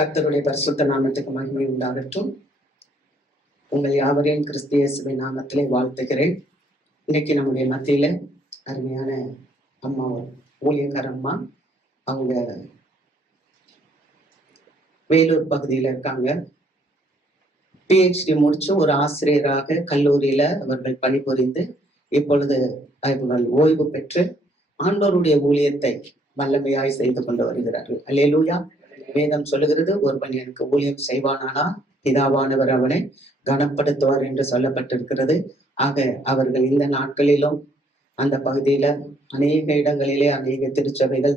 கர்த்தருடைய பரிசுத்த நாமத்துக்கு மகிமை உண்டாகட்டும். உங்கள் யாவரையும் கிறிஸ்து இயேசுவின் நாமத்திலே வாழ்த்துகிறேன். இன்னைக்கு நம்முடைய மத்தியில அருமையான அம்மா, ஊழியக்கார அம்மா, அவங்க வேலூர் பகுதியில இருக்காங்க. PhD முடிச்சு ஒரு ஆசிரியராக கல்லூரியில அவர்கள் பணிபுரிந்து இப்பொழுது அவர்கள் ஓய்வு பெற்று ஆண்டவருடைய ஊழியத்தை வல்லமையாய் செய்து கொண்டு வருகிறார்கள். அல்லேலூயா. வேதம் சொல்லுகிறது, ஒருவன் எனக்கு ஊழியம் செய்வானானால் பிதாவானவர் அவனை கனப்படுத்துவார் என்று சொல்லப்பட்டிருக்கிறது. ஆக அவர்கள் இந்த நாட்களிலும் அந்த பகுதியில அநேக இடங்களிலே அநேக திருச்சபைகள்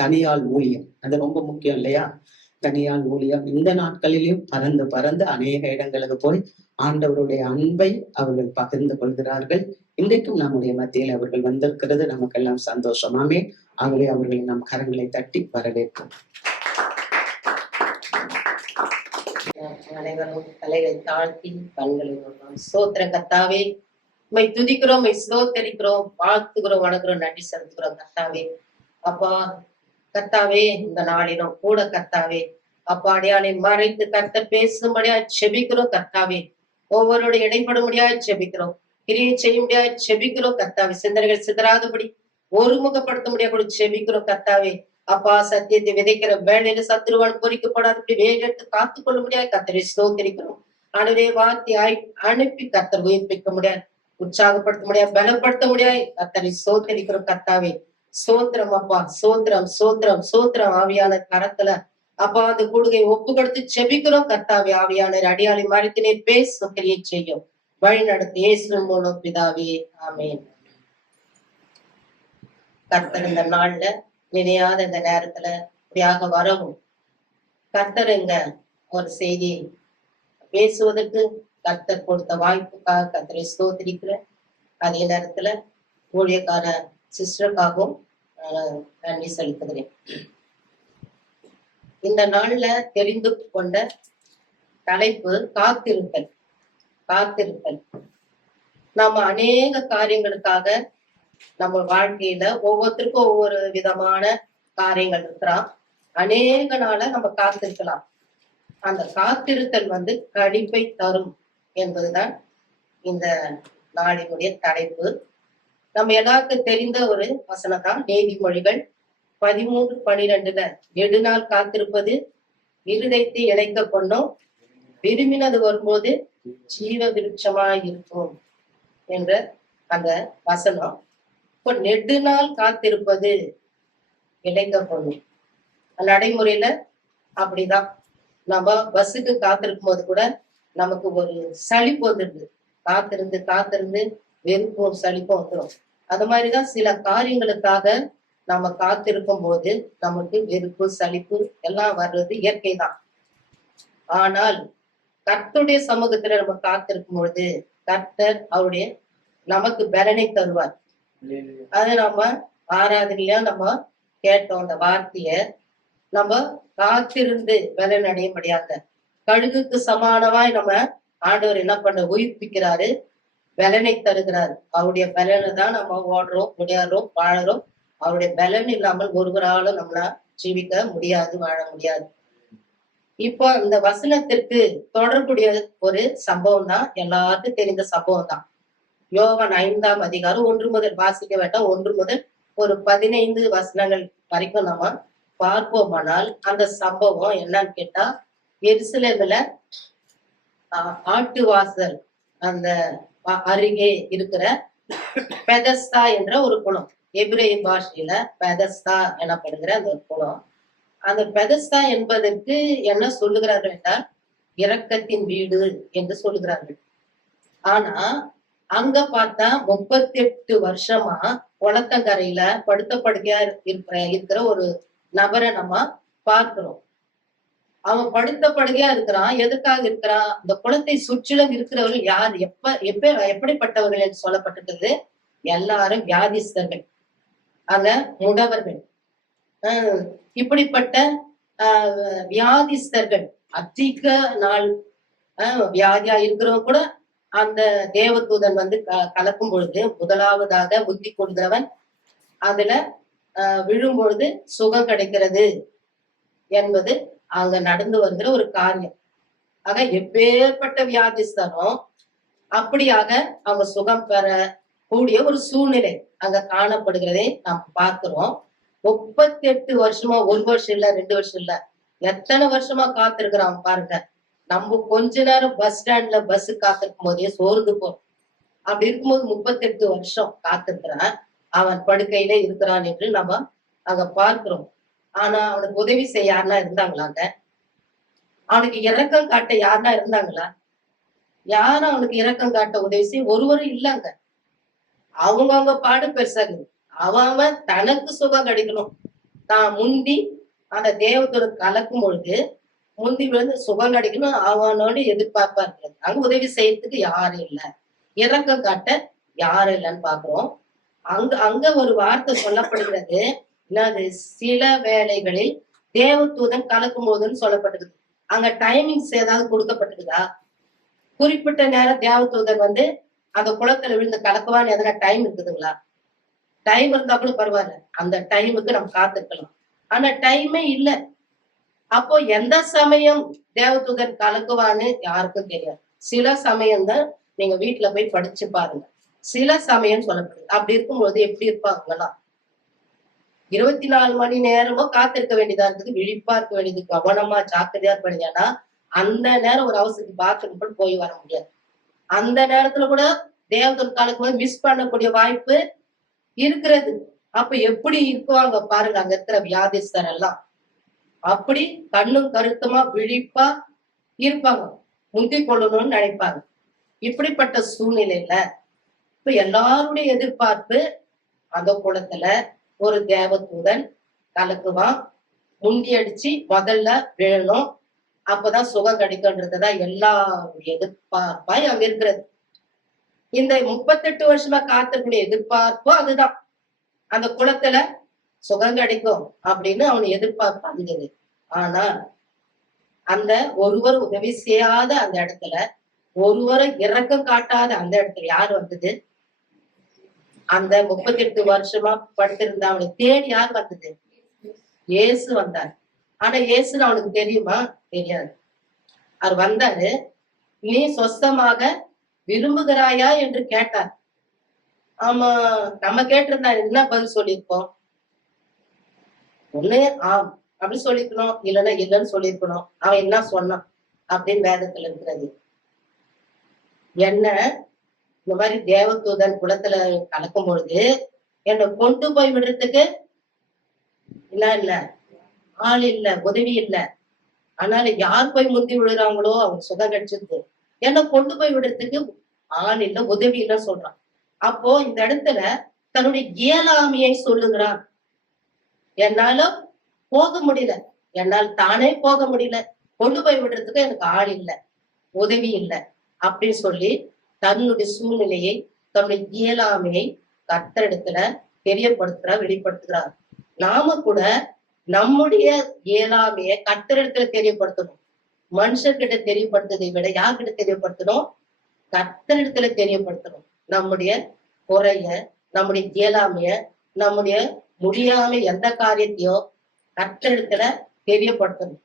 தனியால் ஊழியம், அது ரொம்ப முக்கியம் இல்லையா? தனியால் ஊழியம் இந்த நாட்களிலும் பறந்து பறந்து அநேக இடங்களுக்கு போய் ஆண்டவருடைய அன்பை அவர்கள் பகிர்ந்து கொள்கிறார்கள். இன்றைக்கும் நம்முடைய மத்தியில் அவர்கள் வந்திருக்கிறது நமக்கெல்லாம் சந்தோஷமாமே. ஆகவே அவர்களை நம் கரங்களை தட்டி வரவேற்கும். அனைவரும் தலைகளை தாழ்த்தி கண்களை மூடுவோம். ஸ்தோத்திர கர்த்தாவே, உம்மை துதிக்கிறோம், உம்மை ஸ்தோத்தரிக்கிறோம், வாழ்த்துகிறோம், வணங்குறோம், நன்றி செலுத்துகிறோம் கர்த்தாவே. அப்பா கர்த்தாவே, இந்த நாளிலும் கூட கர்த்தாவே அப்பா அடையாளை மறைத்து கர்த்தர் பேசும்படியா செபிக்கிறோம் கர்த்தாவே. ஒவ்வொருடைய இடைப்படும்படியா செபிக்கிறோம், கிரியை செய்ய முடியாது செபிக்கிறோம் கர்த்தாவே. சிந்தனைகள் சிதறாதபடி ஒருமுகப்படுத்த முடியாது கூட செபிக்கிறோம் கர்த்தாவே. அப்பா சத்தியத்தை விதைக்கிற வேலையில சத்துருவான் பொறிக்கப்படாதபடி வேலையெடுத்து காத்து கொள்ள முடியாது கர்த்தரை ஸ்தோத்திரிக்கிறோம். அனுடைய வார்த்தையாய் அனுப்பி கர்த்தர் உயிர்ப்பிக்க முடியாது, உற்சாகப்படுத்த முடியாது, பலப்படுத்த முடியாது கர்த்தரை ஸ்தோத்திரிக்கிறோம் கர்த்தாவே. சோத்திரம் அப்பா, சோத்திரம் சோத்திரம் சோத்திரம். ஆவியான கரத்துல அப்பா அந்த கூடுகை ஒப்பு கொடுத்து செபிக்கிறோம் கர்த்தாவே. ஆவியாளர் அடியாளை மறைத்து நீர் பேசும் கிரியை செய்யும் வழி நடத்தி இயேசு மூலம் பிதாவே, ஆமென். கர்த்தர் இந்த நாள்ல நினையாத இந்த நேரத்துல இப்படியாக வரவும் கர்த்தர் இங்க ஒரு செய்தி பேசுவதற்கு கர்த்தர் கொடுத்த வாய்ப்புக்காக கர்த்தரை ஸ்தோத்திரிக்கிறேன். அதே நேரத்துல ஊழியக்கார சிஸ்டருக்காகவும் நன்றி செலுத்துகிறேன். இந்த நாள்ல தெரிந்து கொண்ட தலைப்பு காத்திருத்தல். காத்திருத்தல். நம்ம அநேக காரியங்களுக்காக நம்ம வாழ்க்கையில ஒவ்வொருத்தருக்கும் ஒவ்வொரு விதமான காரியங்கள் இருக்கிறான். அநேக நாள நம்ம காத்திருக்கலாம். அந்த காத்திருத்தல் கடிப்பை தரும் என்பதுதான் இந்த நாளினுடைய தலைப்பு. நம்ம எல்லாருக்கும் தெரிந்த ஒரு வசனம் தான் நீதிமொழிகள் 13:12. நெடுநாள் காத்திருப்பது இருதயத்தை இழைக்க கொண்டும் விரும்பினது வரும்போது ஜீவ விருட்சமாய் இருக்கும் என்ற அந்த வசனம். இப்ப நெடுநாள் காத்திருப்பது இழைக்க கொண்டும் நடைமுறையில அப்படிதான். நம்ம பஸ்ஸுக்கு காத்திருக்கும் போது கூட நமக்கு ஒரு சலிப்பு வந்துடுது. காத்திருந்து காத்திருந்து வெறுப்பும் சலிப்பும் வந்துடும். அது மாதிரிதான் சில காரியங்களுக்காக நம்ம காத்திருக்கும் போது நமக்கு வெறுப்பு சலிப்பு எல்லாம் வர்றது இயற்கை தான். ஆனால் கர்த்தருடைய சமூகத்துல நம்ம காத்திருக்கும் பொழுது கர்த்தர் அவருடைய நமக்கு பலனை தருவார். அது நம்ம ஆராதனையா நம்ம கேட்டோம். அந்த வார்த்தைய நம்ம காத்திருந்து பலன் அடையும்படியாக கழுகுக்கு சமானமாய் நம்ம ஆண்டவர் என்ன பண்ண உயிர்ப்பிக்கிறாரு, பலனை தருகிறார். அவருடைய பலனை தான் நம்ம ஓடுறோம், விளையாடுறோம், வாழறோம். அவருடைய பலன் இல்லாமல் ஒருவராலும் நம்மள ஜீவிக்க முடியாது, வாழ முடியாது. இப்போ இந்த வசனத்திற்கு தொடர்புடைய ஒரு சம்பவம் தான், எல்லாருக்கும் தெரிந்த சம்பவம் தான். யோவான் 5ஆம் அதிகாரம் 1 முதல் வாசிக்க வேண்டாம். 1 முதல் ஒரு 15 வசனங்கள் வரைக்கும் நம்ம பார்ப்போமானால் அந்த சம்பவம் என்னன்னு கேட்டா, எருசலேம்ல ஆட்டுவாசல் அந்த அருகே இருக்கிற பெதஸ்தா என்ற ஒரு குளம், எபிரேய பாஷையில பெதஸ்தா எனப்படுகிற அந்த குளம். அந்த பெதஸ்தா என்பதற்கு என்ன சொல்லுகிறார்கள் என்றால் இரக்கத்தின் வீடு என்று சொல்லுகிறார்கள். ஆனா அங்க பார்த்தா 38 வருஷமா குளத்தங்கரையில படுத்த படுக்கையா இருக்கிற ஒரு நபரை நம்ம பார்க்கிறோம். அவன் படுத்த படுக்கையா இருக்கிறான். எதுக்காக இருக்கிறான்? இந்த குளத்தை சுற்றிலும் இருக்கிறவர்கள் யார், எப்படிப்பட்டவர்கள் என்று சொல்லப்பட்டிருக்கிறது. எல்லாரும் வியாதிஸ்தர்கள், அங்க முடவர்கள், இப்படிப்பட்ட வியாதிஸ்தர்கள். அதிக நாள் வியாதியா இருக்கிறவங்க கூட அந்த தேவதூதன் கலக்கும் பொழுது முதலாவதாக புத்தி கொடுக்கிறவன் அதுல விழும்பொழுது சுகம் கிடைக்கிறது என்பது அங்க நடந்து வருகிற ஒரு காரியம். ஆக எப்பேற்பட்ட வியாதிஸ்தரும் அப்படியாக அவங்க சுகம் பெற கூடிய ஒரு சூழ்நிலை அங்க காணப்படுகிறதை நாம் பார்க்கிறோம். 38 வருஷமா, 1 வருஷம் இல்ல, 2 வருஷம் இல்ல, எத்தனை வருஷமா காத்திருக்கிறான் பாருங்க. நம்ம கொஞ்ச நேரம் பஸ் ஸ்டாண்ட்ல பஸ் காத்திருக்கும் போதே சோர்ந்து போறோம். அப்படி இருக்கும்போது 38 வருஷம் காத்திருக்கிறான், அவன் படுக்கையிலே இருக்கிறான் என்று நம்ம அங்க பார்க்கிறோம். ஆனா அவனுக்கு உதவி செய்ய யாருன்னா இருந்தாங்களாங்க? அவனுக்கு இரக்கம் காட்ட யாருன்னா இருந்தாங்களா? யாரும் அவனுக்கு இரக்கம் காட்ட உதவி செய்ய ஒருவரும் இல்லைங்க. அவங்கவுங்க பாடு பெருசாகுது. அவன் தனக்கு சுகம் கிடைக்கணும். தான் முந்தி அந்த தேவத்தோட கலக்கும் பொழுது முந்தி விழுந்து சுகம் கிடைக்கணும் அவனோட எதிர்பார்ப்பா இருக்கிறது. அங்க உதவி செய்யறதுக்கு யாரும் இல்லை, இரக்கம் காட்ட யாரும் இல்லைன்னு பாக்குறோம். அங்க ஒரு வார்த்தை சொல்லப்படுகிறது. என்னது? சில வேளைகளில் தேவதூதன் கலக்கும் போதுன்னு சொல்லப்பட்டிருக்கு. அங்க டைமிங்ஸ் ஏதாவது கொடுக்கப்பட்டிருக்குதா? குறிப்பிட்ட நேரம் தேவதூதன் வந்து அந்த குளத்துல விழுந்து கலக்குவான்னு எதனா டைம் இருக்குதுங்களா? டைம் இருந்தா கூட பரவாயில்ல, அந்த டைமுக்கு நம்ம காத்திருக்கலாம். ஆனா டைமே இல்ல. அப்போ எந்த சமயம் தேவதூதன் கலக்குவான்னு யாருக்கும் தெரியாது. சில சமயம் தான், நீங்க வீட்டுல போய் படிச்சு பாருங்க. சில சமயம் சொல்லப்படுது. அப்படி இருக்கும்போது எப்படி இருப்பாங்கலாம்? 24 மணி நேரமும் காத்திருக்க வேண்டியதா இருக்குது, விழிப்பா இருக்க வேண்டியது, கவனமா ஜாக்கிரதையா இருக்க வேண்டியது. ஏன்னா அந்த நேரம் ஒரு அவசரத்துக்கு பாத்ரூம் கூட போய் வர முடியாது. அந்த நேரத்துல கூட தேவதூதன் கலக்கும்போது மிஸ் பண்ணக்கூடிய வாய்ப்பு இருக்கிறது. அப்ப எப்படி இருக்குவாங்க பாருங்க அங்க இருக்கிற வியாதிஸ்தர் எல்லாம். அப்படி கண்ணும் கருத்துமா விழிப்பா இருப்பாங்க, முந்திக் கொள்ளணும்னு நினைப்பாங்க. இப்படிப்பட்ட சூழ்நிலையில இப்ப எல்லாருடைய எதிர்பார்ப்பு அந்த குளத்துல ஒரு தேவதூதன் கலக்குவான், முண்டி அடிச்சு முதல்ல விழணும், அப்பதான் சுகம் கிடைக்கும்ன்றதுதான் எல்லாருடைய எதிர்பார்ப்பா அங்க இருக்கிறது. இந்த 38 வருஷமா காத்திருக்கூடிய எதிர்பார்ப்பும் அதுதான். அந்த குளத்துல சுகம் கிடைக்கும் அப்படின்னு அவன் எதிர்பார்ப்பு இருந்தது. ஆனா அந்த ஒருவர் உதவி செய்யாத அந்த இடத்துல, ஒருவரை இரக்கம் காட்டாத அந்த இடத்துல யார் வந்தது? அந்த 38 வருஷமா படுத்திருந்த அவனை தேடி யார் வந்தது? இயேசு வந்தார். ஆனா இயேசுன்னு அவனுக்கு தெரியுமா? தெரியாது. அவர் வந்தாரு, நீ சொஸ்தமாக விரும்புகிறாயா என்று கேட்டார். ஆமா, நம்ம கேட்டிருந்தா என்ன பதில் சொல்லியிருப்போம்? ஒண்ணு ஆம் அப்படி சொல்லிக்கணும், இல்லைன்னா இல்லைன்னு சொல்லியிருக்கணும். அவன் என்ன சொன்னான் அப்படின்னு வேதத்துல இருக்கிறது. என்ன இந்த மாதிரி தேவதூதன் குளத்துல கலக்கும் பொழுது என்னை கொண்டு போய் விடுறதுக்கு என்ன இல்ல, ஆள் இல்ல, உதவி இல்ல. அதனால யார் போய் முந்தி விழுறாங்களோ அவங்க சுகம் கிடைச்சிருக்கு. என்னை கொண்டு போய் விடுறதுக்கு ஆள் இல்ல, உதவி இல்லைன்னு சொல்றான். அப்போ இந்த இடத்துல தன்னுடைய இயலாமையை சொல்லுகிறான். என்னால போக முடியல, என்னால் தானே போக முடியல, கொண்டு போய் விடுறதுக்கு எனக்கு ஆள் இல்லை, உதவி இல்லை அப்படின்னு சொல்லி தன்னுடைய சூழ்நிலையை, தன்னுடைய இயலாமையை கர்த்தரிடத்துல தெரியப்படுத்துறார், வெளிப்படுத்துகிறார். நாம கூட நம்முடைய இயலாமையை கர்த்தரிடத்துல தெரியப்படுத்தணும். மனுஷர்கிட்ட தெரியப்படுத்துவதை விட யார்கிட்ட தெரியப்படுத்தணும்? கர்த்தரிடத்துல தெரியப்படுத்தணும். நம்முடைய குறைய, நம்முடைய இயலாமைய, நம்முடைய முடியாம எந்த காரியத்தையோ கர்த்தரிடத்துல தெரியப்படுத்தணும்.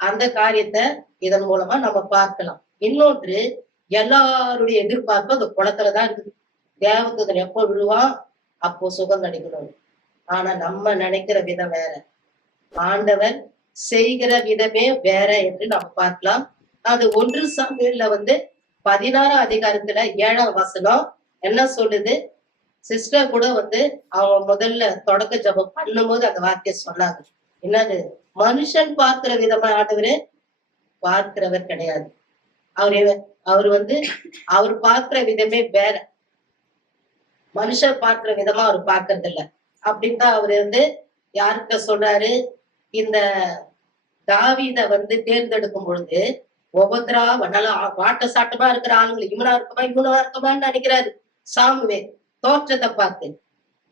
அந்த காரியத்தை இதன் மூலமா நம்ம பார்க்கலாம். இன்னொன்று, எல்லாருடைய எதிர்பார்ப்பு அந்த குளத்துலதான் இருக்குது. தேவதூதன் எப்போ விழுவான்? அப்போ சுகம் கிடைக்கணும். ஆனா நம்ம நினைக்கிற விதம் வேற, ஆண்டவர் செய்கிற விதமே வேற என்று நம்ம பார்க்கலாம். அது 1 சாமுவேல்ல 16ஆம் அதிகாரத்துல 7ஆம் வசனம் என்ன சொல்லுது? சிஸ்டர் கூட அவங்க முதல்ல தொடக்க ஜபம் பண்ணும்போது அந்த வார்த்தையை சொன்னாங்க. என்னது? மனுஷன் பார்க்கிற விதமா ஆண்டவரு பார்க்கிறவர் கிடையாது. அவர் அவர் பார்க்கிற விதமே வேற, மனுஷர் பார்க்கிற விதமா அவர் பார்க்கறது இல்ல அப்படின்னு தான் அவரு யார்கிட்ட சொல்றாரு? இந்த தாவீத தேர்ந்தெடுக்கும் பொழுது ஒவ்வொருத்தரா நல்லா வாட்ட சாட்டமா இருக்கிற ஆளுங்களை இவனா இருக்குமான்னு நினைக்கிறாரு சாமுவே தோற்றத்தை பார்த்து.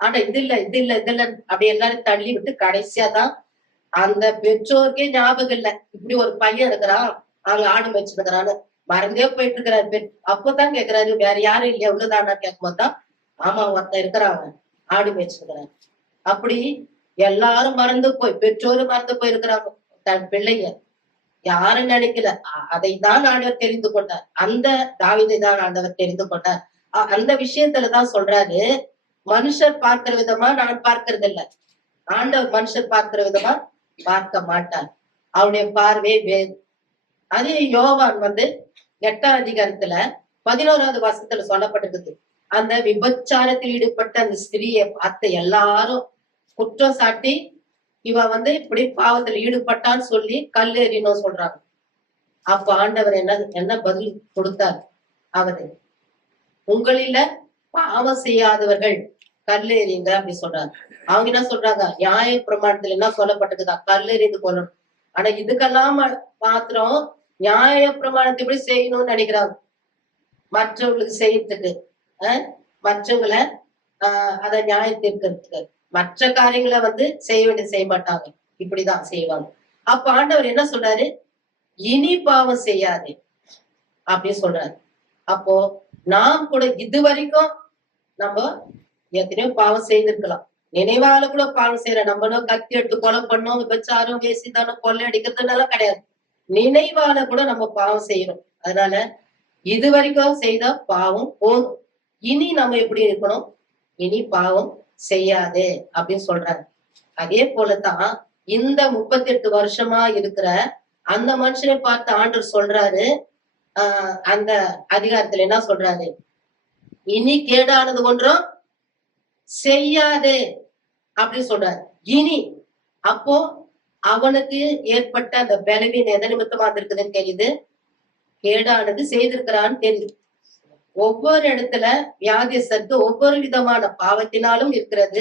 ஆனா இது இல்ல அப்படி எல்லாரும் தள்ளி விட்டு கடைசியா தான் அந்த பெற்றோருக்கே ஞாபகம் இல்ல, இப்படி ஒரு பையன் இருக்கிறான், அவங்க ஆடு மேய்ச்சிருக்கிறான்னு மறந்தே போயிட்டு இருக்கிறாரு. அப்பதான் கேக்குறாரு, வேற யாரும் இல்லையா உள்ளதானா கேட்கும் போதுதான், ஆமா ஒருத்தன் இருக்கிறான், அவன் ஆடு மேய்ச்சிருக்கிறான். அப்படி எல்லாரும் மறந்து போய், பெற்றோரும் மறந்து போயிருக்கிறாங்க, தன் பிள்ளைய யாரும் நினைக்கல. அதைத்தான் ஆண்டவர் தெரிந்து கொண்டார். அந்த தாவீதை தான் ஆண்டவர் தெரிந்து கொண்டார். அந்த விஷயத்துலதான் சொல்றாரு, மனுஷர் பார்க்கிற விதமா நான் பார்க்கறது இல்ல. ஆண்டவர் மனுஷர் பார்க்கிற விதமா பார்க்க மாட்டார். அவருடைய பார்வை வேறு. அதே யோவான் 8ஆம் அதிகாரத்துல 11வது வசனத்துல சொல்லப்பட்டிருக்குது. அந்த விபச்சாரத்தில் ஈடுபட்ட அந்த ஸ்திரியை பார்த்த எல்லாரும் குற்றம் சாட்டி இவ இப்படி பாவத்துல ஈடுபட்டான்னு சொல்லி கல்லெறியணும் சொல்றாங்க. அப்ப ஆண்டவர் என்ன பதில் கொடுத்தார்? அவரு உங்களில பாவம் செய்யாதவர்கள் கல்லெறிங்க அப்படி சொல்றாங்க. அவங்க என்ன சொல்றாங்க? நியாய பிரமாணத்துல என்ன சொல்லப்பட்டிருக்குதா? கல்லெறிந்து கொள்ளணும். ஆனா இதுக்கெல்லாம் மாத்திரம் நியாய பிரமாணத்தை எப்படி செய்யணும்னு நினைக்கிறாங்க. மற்றவங்களுக்கு செய்யறதுக்கு மற்றவங்களை அத நியாயத்திற்கு மற்ற காரியங்களை செய்ய வேண்டிய செய்ய மாட்டாங்க. இப்படிதான் செய்வாங்க. அப்ப ஆண்டவர் என்ன சொல்றாரு? இனி பாவம் செய்யாதே அப்படின்னு சொல்றாரு. அப்போ நாம் கூட இது வரைக்கும் நம்ம எத்தனையோ பாவம் செய்திருக்கலாம். நினைவால கூட பாவம் செய்யற நம்மளும் கத்தி எடுத்து கொலை பண்ணோம், விபச்சாரம், வேசிதானம், கொள்ளை அடிக்கிறதுனால கிடையாது. நினைவால கூட நம்ம பாவம் செய்யறோம். அதனால இது வரைக்கும் செய்த பாவம் போதும். இனி நம்ம எப்படி இருக்கணும்? இனி பாவம் செய்யாதே அப்படின்னு சொல்றாரு. அதே போலதான் இந்த 38 வருஷமா இருக்கிற அந்த மனுஷனை பார்த்து ஆண்டவர் சொல்றாரு, அந்த அதிகாரத்துல என்ன சொல்றாரு? இனி கேடானது ஒன்றும் செய்யாதே அப்படின்னு சொல்றாரு. இனி அப்போ அவனுக்கு ஏற்பட்ட அந்த பலவீனம் எதை நிமித்தமா இருக்குதுன்னு தெரியுது. கேடானது செய்திருக்கிறான்னு தெரியுது. ஒவ்வொரு இடத்துல வியாதியஸ்தருக்கு ஒவ்வொரு விதமான பாவத்தினாலும் இருக்கிறது,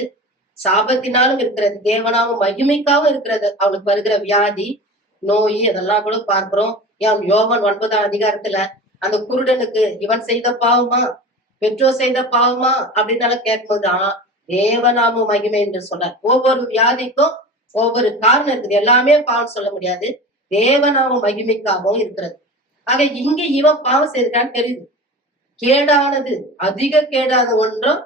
சாபத்தினாலும் இருக்கிறது, தேவனாவும் மகிமைக்காவும் இருக்கிறது. அவனுக்கு வருகிற வியாதி, நோய் அதெல்லாம் கூட பார்க்கிறோம். யோவான் 9ஆம் அதிகாரத்துல அந்த குருடனுக்கு இவன் செய்த பாவமா, பெற்றோர் செய்த பாவமா அப்படின்னு கேட்கும்போதுதான் தேவனாமும் மகிமை என்று சொல்றார். ஒவ்வொரு வியாதிக்கும் ஒவ்வொரு காரணம் இருக்குது. எல்லாமே பாவம் சொல்ல முடியாது. தேவனாமும் மகிமைக்காகவும் இருக்கிறது. ஆக இங்க இவன் பாவம் செய்திருக்கான்னு தெரியுது. கேடானது, அதிக கேடாத ஒன்றும்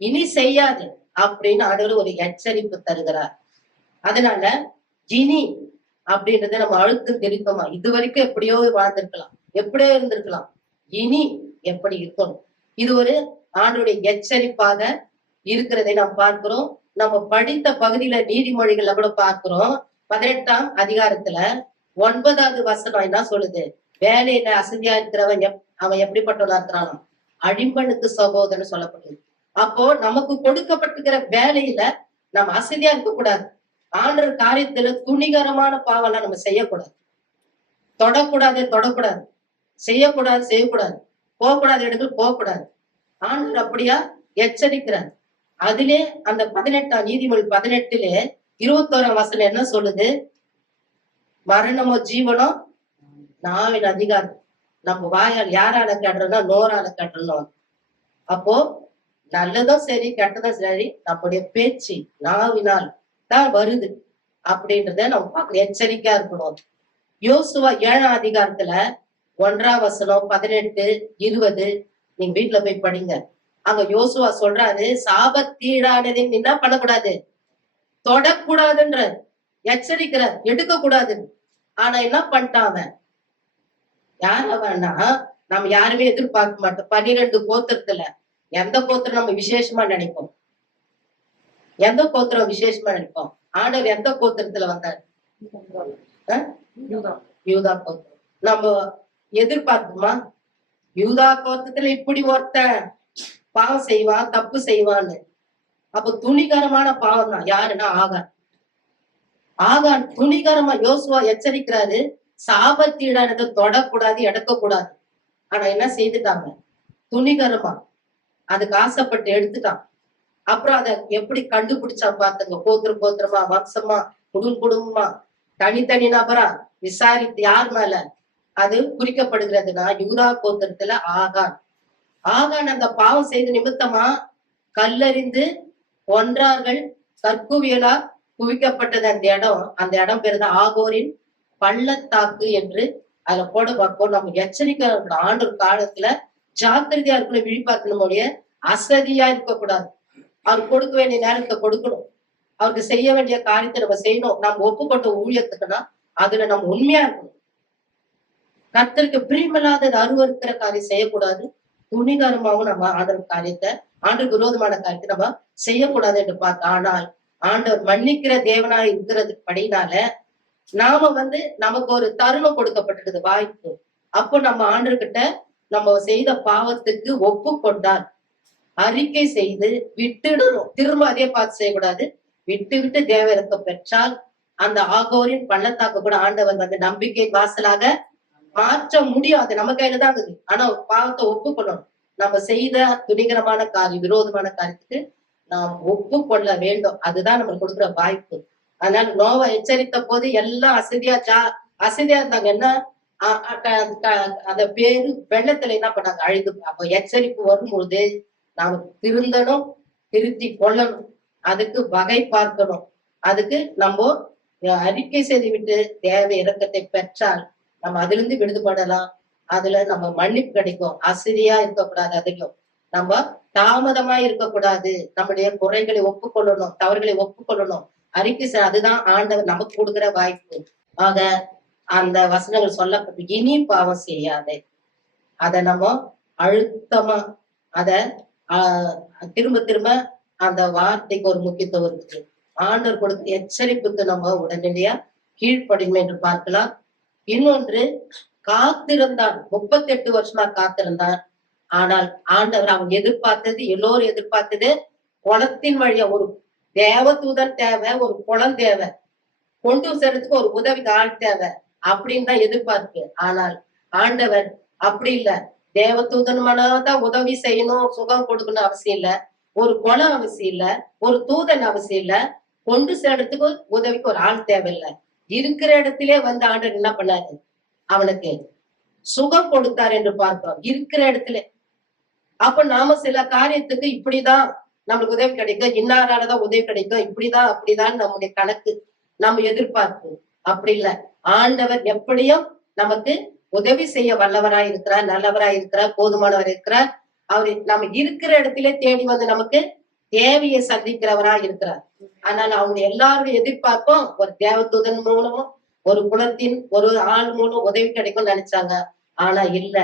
இனி செய்யாது அப்படின்னு ஆண்டவர் ஒரு எச்சரிப்பு தருகிறார். அதனால இனி அப்படின்றத நம்ம அழுத்தம் தெரிவிக்கோமா. இது வரைக்கும் எப்படியோ வாழ்ந்திருக்கலாம், எப்படியோ இருந்திருக்கலாம், இனி எப்படி இருக்கணும். இது ஒரு ஆண்டுடைய எச்சரிப்பாக இருக்கிறதை நாம் பார்க்கிறோம். நம்ம படித்த பகுதியில நீதிமொழிகள்ல கூட பார்க்கிறோம். 18ஆம் அதிகாரத்துல 9வது வசனம் என்ன சொல்லுது? வேலையில அசதியா இருக்கிறவன் அவன் எப்படிப்பட்டவனா இருக்கிறானோ அழிம்பனுக்கு சகோதரன் சொல்லப்படுது. அப்போ நமக்கு கொடுக்கப்பட்டிருக்கிற வேலையில நம்ம அசதியா இருக்கக்கூடாது. ஆண்டவர் காரியத்துல துணிகரமான பாவம்லாம் நம்ம செய்யக்கூடாது. தொடக்கூடாது, செய்யக்கூடாது, போகக்கூடாத இடங்கள் போகக்கூடாது. ஆண்டவர் அப்படியா எச்சரிக்கிறார். அதிலே அந்த 18ஆம் நீதிமொழி 18லே 21ஆம் வசனம் என்ன சொல்லுது? மரணமோ ஜீவனோ நாவின் அதிகாரம். நம்ம வாயால் யாரால கட்டுறோம்னா நோரால கட்டணும். அப்போ நல்லதும் சரி கெட்டதும் சரி நம்முடைய பேச்சு நாவினால் தான் வருது அப்படின்றத நம்ம பார்க்க எச்சரிக்கையா இருக்கணும். யோசுவா 7ஆம் அதிகாரத்துல 1ஆம் வசனம் 18, 20 நீங்க வீட்டுல போய் படிங்க. அங்க யோசுவா சொல்றாரு, சாபத்தீடானதை என்ன பண்ணக்கூடாது, தொடக்கூடாதுன்ற எச்சரிக்கிறார், எடுக்க கூடாது. ஆனா என்ன பண்ணிட்டான் அவன்? யார் அவன்னா நம்ம யாருமே எதிர்பார்க்க மாட்டோம். 12 கோத்திரத்துல எந்த கோத்திரம் நம்ம விசேஷமா நினைப்போம்? எந்த கோத்திரம் விசேஷமா நினைப்போம்? ஆண்டவர் எந்த கோத்திரத்துல வந்தார்? யூதா கோத்திரம். நம்ம எதிர்பார்ப்போமா? யூதா கோத்திரத்துல இப்படி ஒருத்தன் பாவம் செய்வான், தப்பு செய்வான்னு. அப்ப துணிகரமான பாவம் தான். யாருன்னா ஆகான் துணிகரமா. யோசுவா எச்சரிக்கிறாரு, சாபத்தீடானதை தொடக்கூடாது, எடுக்கக்கூடாது. ஆனா என்ன செய்துட்டாங்க? துணிகரமா அதுக்கு ஆசைப்பட்டு எடுத்துட்டான். அப்புறம் அதை எப்படி கண்டுபிடிச்சா பாத்துங்க. கோத்திரமா, வம்சமா, குடும்பமா, தனித்தனி நபரா விசாரித்து யார் மேல அது குறிக்கப்படுகிறதுனா யூதா கோத்திரத்துல ஆகான் அந்த பாவம் செய்த நிமித்தமா கல்லறிந்து ஒன்றார்கள், கற்குவியலா குவிக்கப்பட்டது அந்த இடம் பேரு தான் ஆகோரின் பள்ளத்தாக்கு என்று அதுல போட பார்ப்போம். நம்ம எச்சரிக்கை ஆண்டு காலத்துல ஜாக்கிரதையா இருக்கணும், விழிப்பாக்கணுடைய அசதியா இருக்கக்கூடாது. அவர் கொடுக்க வேண்டிய நேரத்தை கொடுக்கணும், அவருக்கு செய்ய வேண்டிய காரியத்தை நம்ம செய்யணும். நம்ம ஒப்புக்கொண்ட ஊழியத்துக்குன்னா அதுல நம்ம உண்மையா இருக்கணும். கர்த்தருக்கு பிரியமில்லாத அருவருக்கிற காரியம் செய்யக்கூடாது. துணிகரமாவும் நம்ம ஆண்டவர் காரியத்தை, ஆண்டவருக்கு விரோதமான காரியத்தை நம்ம செய்யக்கூடாது என்று பார்த்தோம். ஆனால் ஆண்டவர் மன்னிக்கிற தேவனாய் இருக்கிறது படினால நாம நமக்கு ஒரு தருணம் கொடுக்கப்பட்டிருக்குது, வாய்ப்பு. அப்போ நம்ம ஆண்டவர்கிட்ட நம்ம செய்த பாவத்துக்கு ஒப்புக்கொண்டால் அறிக்கை செய்து விட்டுடணும். திரும்ப அதே பார்த்து செய்யக்கூடாது. விட்டு தேவ இரக்கம் பெற்றால் அந்த ஆகோரின் பள்ளத்தாக்கு கூட ஆண்டவர் நம்பிக்கை வாசலாக மாற்ற முடியும். அது நம்ம கையில தான் இருக்குது. ஆனா பாவத்தை ஒப்புக்கொள்ளணும். நம்ம செய்த துணிகரமான காரியம், விரோதமான காரியத்துக்கு நாம் ஒப்புக்கொள்ள வேண்டும். அதுதான் நம்மளுக்கு கொடுக்குற வாய்ப்பு. அதனால நோவா எச்சரித்த போது எல்லாம் அசதியா இருந்தாங்க. என்ன அந்த பேரு வெள்ளத்துல என்ன பண்ணாங்க, அழுது. அப்போ எச்சரிப்பு வரும்பொழுது நாம திருந்தணும், திருத்தி கொள்ளணும், அதுக்கு வகை பார்க்கணும். அதுக்கு நம்ம அறிக்கை செய்து விட்டு தேவ இரக்கத்தை பெற்றால் நம்ம அதுல இருந்து விடுதப்படலாம். அதுல நம்ம மன்னிப்பு கிடைக்கும். அசதியா இருக்கக்கூடாது. அதுலயும் நம்ம தாமதமா இருக்கக்கூடாது. நம்முடைய குறைகளை ஒப்புக்கொள்ளணும், தவறுகளை ஒப்புக்கொள்ளணும், அறிக்கை அதுதான் ஆண்டவர் நமக்கு கொடுக்குற வாய்ப்பு. ஆக அந்த வசனங்கள் சொல்லப்பட்டு இனி பாவம் செய்யாதே, அத நம்ம அழுத்தமா அத திரும்ப திரும்ப அந்த வார்த்தைக்கு ஒரு முக்கியத்துவம் இருக்குது. ஆண்டவர் கொடுத்த எச்சரிப்புக்கு நம்ம உடனடியா கீழ்ப்படிமை என்று பார்க்கலாம். இன்னொன்று, காத்திருந்தான். 38 வருஷமா காத்திருந்தான். ஆனால் ஆண்டவர் அவன் எதிர்பார்த்தது, எல்லோரும் எதிர்பார்த்தது குளத்தின் வழியா ஒரு தேவதூதன் தேவை, ஒரு குளம் தேவை, கொண்டு செல்றதுக்கு ஒரு உதவிக்கு ஆள் தேவை அப்படின்னு தான் எதிர்பார்ப்பு. ஆனால் ஆண்டவர் அப்படி இல்ல. தேவதூதன் மனதான் உதவி செய்யணும், சுகம் கொடுக்கணும் அவசியம் இல்ல. ஒரு குளம் அவசியம் இல்ல, ஒரு தூதன் அவசியம் இல்ல, கொண்டு சேர்றதுக்கு உதவிக்கு ஒரு ஆள் தேவையில்லை. இருக்கிற இடத்திலே ஆண்டவர் என்ன பண்ணாரு, அவனுக்கு சுகம் கொடுத்தார் என்று பார்க்கிறோம். இருக்கிற இடத்துல. அப்ப நாம சில காரியத்துக்கு இப்படிதான் நம்மளுக்கு உதவி கிடைக்கும், இன்னாராலதான் உதவி கிடைக்கும், இப்படிதான் அப்படிதான் நம்முடைய கணக்கு, நம்ம எதிர்பார்ப்பு. அப்படி இல்ல. ஆண்டவர் எப்படியும் நமக்கு உதவி செய்ய வல்லவராய் இருக்கிறார், நல்லவராய் இருக்கிறார், போதுமானவர் இருக்கிறார். அவரு நம்ம இருக்கிற இடத்திலே தேடி நமக்கு தேவையை சந்திக்கிறவராய் இருக்கிறார். ஆனால் அவங்க எல்லாருடைய எதிர்பார்ப்பும் ஒரு தேவதூதன் மூலமும் ஒரு குலத்தின் ஒரு ஆள் மூலம் உதவி கிடைக்கும்னு நினைச்சாங்க. ஆனா இல்ல,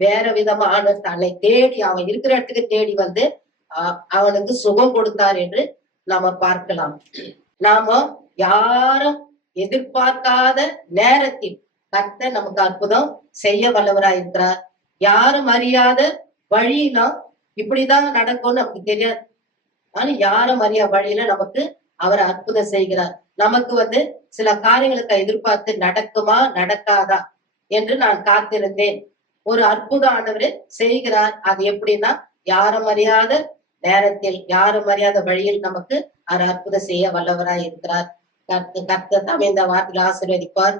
வேற விதமா ஆண்டவர் தன்னை தேடி அவன் இருக்கிற இடத்துக்கு தேடி அவனுக்கு சுகம் கொடுத்தார் என்று நாம பார்க்கலாம். நாம யாரும் எதிர்பார்க்காத நேரத்தில் கர்த்தர் நமக்கு அற்புதம் செய்ய வல்லவராய் இருக்கிறார். யாரும் அறியாத வழியில இப்படிதான் நடக்கும்னு நமக்கு தெரியாது. ஆனா யாரும் அறியாத வழியில நமக்கு அவர் அற்புதம் செய்கிறார். நமக்கு சில காரியங்களுக்கு எதிர்பார்த்து நடக்குமா நடக்காதா என்று நான் காத்திருந்தேன். ஒரு அற்புதம் ஆண்டவர் செய்கிறார். அது எப்படின்னா, யாரும் அறியாத நேரத்தில், யாரும் அறியாத வழியில் நமக்கு அவர் அற்புதம் செய்ய வல்லவராய் இருக்கிறார். கர்த்தர் தாமே இந்த வார்த்தையில் ஆசீர்வதிப்பார்.